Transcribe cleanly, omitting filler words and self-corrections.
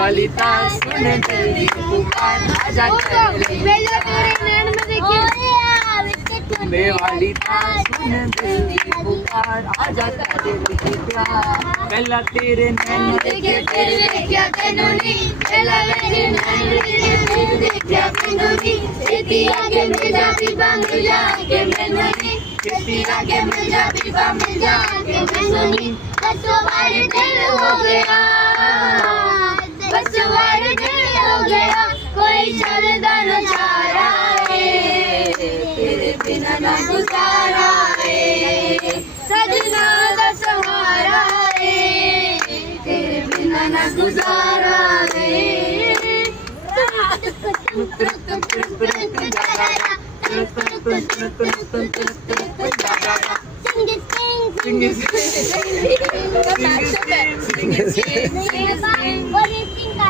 वाली तास सुन जल्दी पुकार आजा वाली तास सुन जल्दी पुकार आजा तेरे दिल प्यार पहला तेरे नैन देखे फिर देखा तेनू नी पहला तेरे नैन देखे फिर देखा तेनू नी छेती आके मिल जा पीपा मिल जा के मैनू नी छेती आके मिल जा पीपा मिल जा के मैनू नी बस वार दिल हो गया बस वार दिल हो गया कोई चलदा न चारा है तेरे बिना ना गुजारा है सजना दा सहारा है तेरे बिना ना गुजारा है Sing it, sing it, sing it, sing it, sing it, sing it, sing it, sing it,